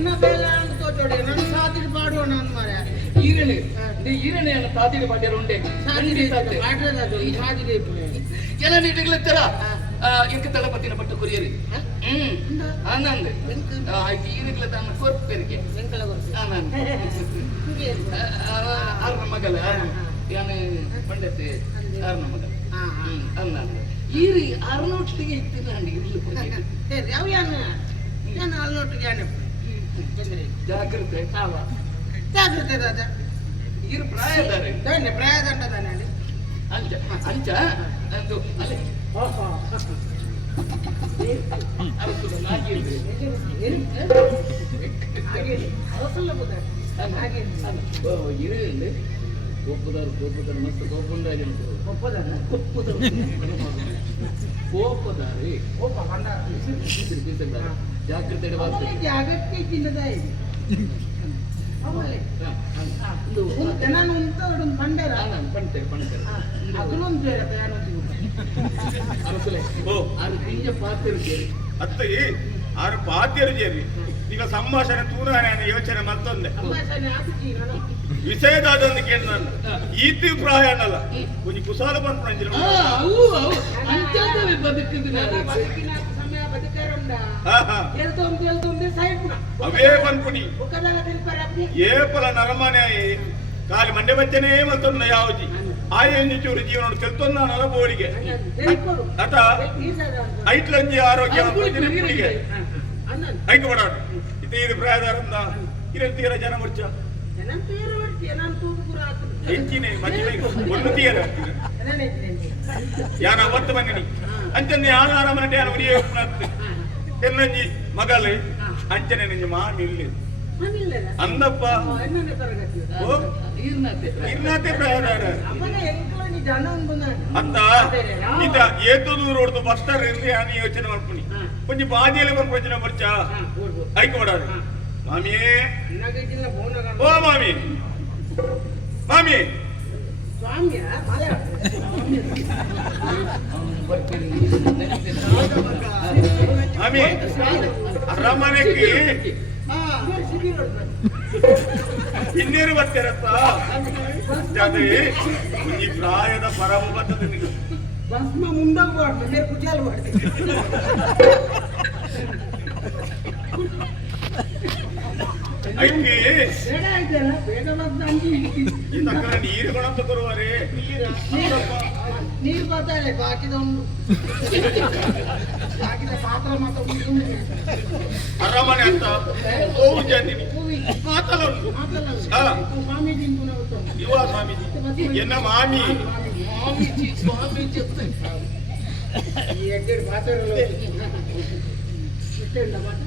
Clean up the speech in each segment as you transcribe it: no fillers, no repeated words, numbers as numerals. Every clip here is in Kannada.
ಇನ್ನ ಬೇಲೆ ಅಂತ ತೋಚೋಡಿ ನನ್ನ ಸಾತಿಗೆ ಪಾಡೋಣ ಅಂತ ಮಾರ್ರೆ ಈರಣೆ ಈರಣೆಯನ್ನು ತಾತಿಗೆ ಪಾಡ್ಯಾರ ಉಂಟೆ ಕೆಲ ನೀಟಿಗಳತ್ತರ ಎಂಕ ತಳಪತಿನ ಪಟ್ಟು ಕುರಿಯರಿ ಆನಂದ್ ಈರಿಗ್ಲ ತನ್ನ ಕೊರ್ಪೆರಿಗೆ ಆನಂದ್ ಆರ್ನ ಮಗಲ ಯಾನೆ ಪಂಡತೆ ಆರ್ನ ಮಗಲ ಅಲ್ಲ ಈರಿ ಅರ್ನೋಟಿಗೆ ಇತ್ತಿನ ಹಂಡಿ ಇರ್ಲಿ ಯಾವ ಯಾನ ಯಾನ ಅರ್ನೋಟಿಗೆ ಯಾನೆ ಜಾಗ್ರತೆ ಜಾಗ್ರತೆ ರಾಜ ಈರು ಪ್ರಾಯದಾರೆ ದಾನೆ ಪ್ರಾಯದಂಡ ದಾನೆ ಅಂಚ ಅಂಚ ಅದು ಅಲೆ ಅರಸು ನಾಗಿ ಹಾಗೆ ಅರಸಲ್ಲ ಬುದ ಹಾಗೆ ಓ ಇರಲಿ ಕೋಪದಾರ ಮಸ್ತ್ ಕೋಪುಂಡಾಗಿ ಕೋಪದಾರಿ ಕೋಪ ಬಂಡ ಜಾಗ್ರತೆ ಜಾಗಕ್ಕೆ ತಿನ್ನದಾಯಿ ನಾನು ಒಂದು ಪಂಡರ ಅದೊಂದು ಅತ್ತಗೆ ಆರು ಪಾತ್ಯರು ಸೇರಿ ಈಗ ಸಂಭಾಷಣೆ ತೂರಾನೆ ಯೋಚನೆ ಮತ್ತೊಂದೆ ವಿಷಯದಾದೊಂದು ಕೇಳ ನಾನು ಈತಿ ಪ್ರಾಯ ಅನ್ನಲ್ಲ ಒಂದು ಕುಸಾಲ ಬಂದು ಅವೇ ಬಂದ್ಪುಡಿ ಏಪಲ ನರಮಾನೆ ಕಾಲಿ ಮಂಡೆ ಬಚ್ಚನೇ ಮತ್ತೊಂದು ಯಾವಜಿ ಆಯಂಜಿ ಚೂರು ಜೀವನ ತೆಲ್ತೊಂದ ನಲ ಬೋಡಿಗೆ ಅತ ಐಟ್ಲಂಜಿ ಆರೋಗ್ಯ ಪುಡಿಗೆ ಐಕ ಬಡಾಡು ಇದು ಪ್ರಾಯದಾರಂದ ಇರಂತೀರ ಜನ ಮುರ್ಚ ಹೆಂಚಿನೇ ಮಜ್ಜಿಗೆ ಒಂದು ತೀರ ಯಾನ ಅವತ್ತು ಬನ್ನಿ ಅಂಚನೆ ಆಧಾರ ಮನೆ ಯಾನ ಉರಿಯ ಎನ್ನಂಜಿ ಮಗಲು ಅಂಚನೆ ನಂಜಿ ಮಾಮಿ ಇಲ್ಲಿ ಅಂದಪ್ಪ ಇರ್ನಾತೆ ಪ್ರಾಯದಾರ ಅಂತ ಇದ ಏತು ದೂರ ಹೊಡೆದು ಬಸ್ತಾರ ಇರ್ಲಿ ಆನಿ ಯೋಚನೆ ಮಾಡ್ಕೊನಿ ಕೊಂಚ ಬಾದಿಯಲ್ಲಿ ಬಂದು ಯೋಚನೆ ಬರ್ಚ ಐಕ ಮಾಡಾರು ಮಾಮಿಯೇ ಓ ಮಾಮಿ ಮಾಮಿ ಮಾಮಿ ಅರಮನೆಗೆ ಇನ್ನೇರು ಬರ್ತೀರತ್ತ ಅದೇ ಈ ಪ್ರಾಯದ ಪರಮ ಬರ್ತದೆ ಭಸ್ಮ ಮುಂದಾಗ್ಬಾರ್ದು ಕುಜಾಲ್ ಮಾಡ್ತೀನಿ ಐಕೆ ಬೇಗ ಬಂದು ಈ ತಕ್ಕ ನೀರು ಕೊಡಂತ ಕೊರುವರೆ ನೀರು ಬರ್ತಾಳೆ ಬಾಕಿದ ಒಂದು ಬಾಕಿದ ಪಾತ್ರ ಮಾತ್ರ ಅರಮನೆ ಅಂತ ಹೋಗು ಜಾತಿನಿ ಮಾತಲ್ಲ ಸ್ವಾಮೀಜಿ ಯುವ ಸ್ವಾಮೀಜಿ ಎನ್ನ ಮಾಮಿ ಸ್ವಾಮೀಜಿ ಈ ಎಡ್ಡೆಡ್ ಮಾತಾಡಲ್ಲ ಇಷ್ಟೇ ಮಾತ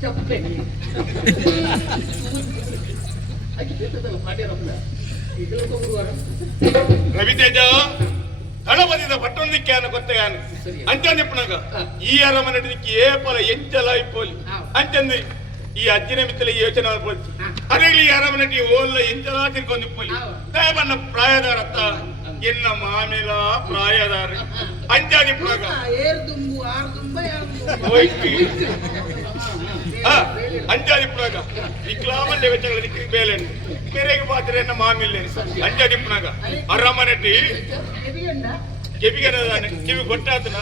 ಚಪ್ಪೆ ರವಿತೇಜ ಕಳಬದಿದ ಪಟ್ಟೊಂದಿಕ್ಕೆ ಅನ್ನ ಗೊತ್ತಾನು ಅಂಚಂದಿಪ್ಪನಾಗ ಈ ಅರಮನೆ ಏಪಲ ಎಂಚಲ ಇಪ್ಪೋಲಿ ಅಂಚಂದಿ ಈ ಅಜ್ಜಿನ ಮಿತ್ತಲ ಯೋಚನೆ ಮಾಡ್ಕೊಳ್ತಿ ಅದೇ ಈ ಅರಮನೆ ಓಲ್ಲ ಎಂಚಲ ತಿರ್ಕೊಂಡಿಪ್ಪೋಲಿ ದಯಬಣ್ಣ ಪ್ರಾಯದಾರತ್ತ ಎನ್ನ ಮಾಮಿಲ ಪ್ರಾಯದಾರ ಅಂಚಾದಿಪ್ಪನಾಗ ಅಂಚಾದಿಪ್ಪನಾಗ ವಿಕ್ಲಾಮಲ್ಯ ವೆಚ್ಚಗಳ ಬೇಲೆ ಬೇರೆಗೆ ಪಾತ್ರ ಎನ್ನ ಮಾಮಿಲ್ಲ ಅಂಚಾದಿಪ್ಪನಾಗ ಅರಮನೆ ಕೆಬಿಗನದಾನೆ ಕಿವಿ ಕೊಟ್ಟಾತನ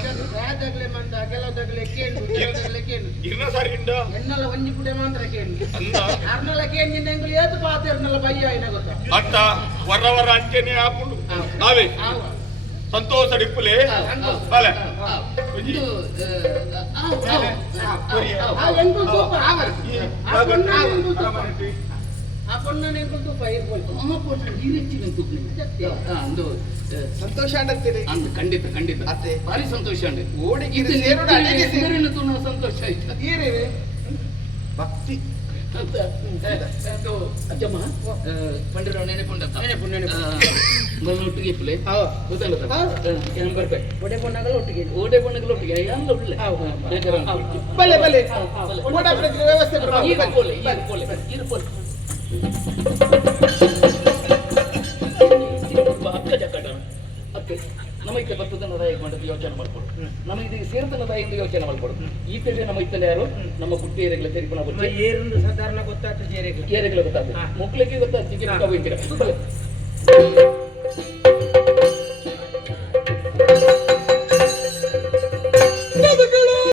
ಇರ್ನ ಸಾರಿಗಿಂಡ ಅತ್ತ ವರ ಅಂಚೆನೆ ಹಾಕೊಂಡು ನಾವೇ ಸಂತೋಷ ಡಿಪ್ಪುಲೆ ಬಾಲೆ ಸಂತೋಷ ಅಂತೀರಿ ಖಂಡಿತ ಖಂಡಿತ ಅತ್ತೆ ಭಾರಿ ಸಂತೋಷ ಅಂడి ಓಡಿಗೆ ಸಂತೋಷ ಆಯ್ತು ಭಕ್ತಿ ಅಜ್ಜಮ್ಮ ಪಂಡಿರ ನೆನೆಕೊಂಡಂತ ಒಟ್ಟಿಗೆ ಇಪ್ಪಲೆ ಬರ್ಬೇಕು ಒಡೆ ಬಣ್ಣಗಳು ಒಟ್ಟಿಗೆ ಓಡೆ ಬಣ್ಣಗಳು ಒಟ್ಟಿಗೆ ಎಲ್ಲ ಒಳ್ಳೆ ಬಲೆ ಬಲೆ ವ್ಯವಸ್ಥೆ ಅಕ್ಕ ಜಕ್ಕಟ ಅಕ್ಕ ನಮೈತೆ ಬರ್ತದನ್ನ ರಾಯ ಮಾಡೋದು ಯೋಚನೆ ಮಾಡ್ಕೊಡು ನಮಗೆ ಇದು ಸೇರ್ತನದ ಎಂದು ಯೋಚನೆ ಮಾಡ್ಕೊಡು ಈ ಕಡೆ ನಮ್ಮ ಇತ್ತಲ್ಲ ಯಾರು ನಮ್ಮ ಕುಟ್ಟಿ ಏರೆಗಳ ತೆರಿಪುನ ಬಗ್ಗೆ ಏರಿಂದ ಸಾಧಾರಣ ಗೊತ್ತಾಗ್ತದೆ ಏರೆಗಳ ಗೊತ್ತಾಗ್ತದೆ ಮುಕ್ಳಿಗೆ ಗೊತ್ತಾಗ್ತದೆ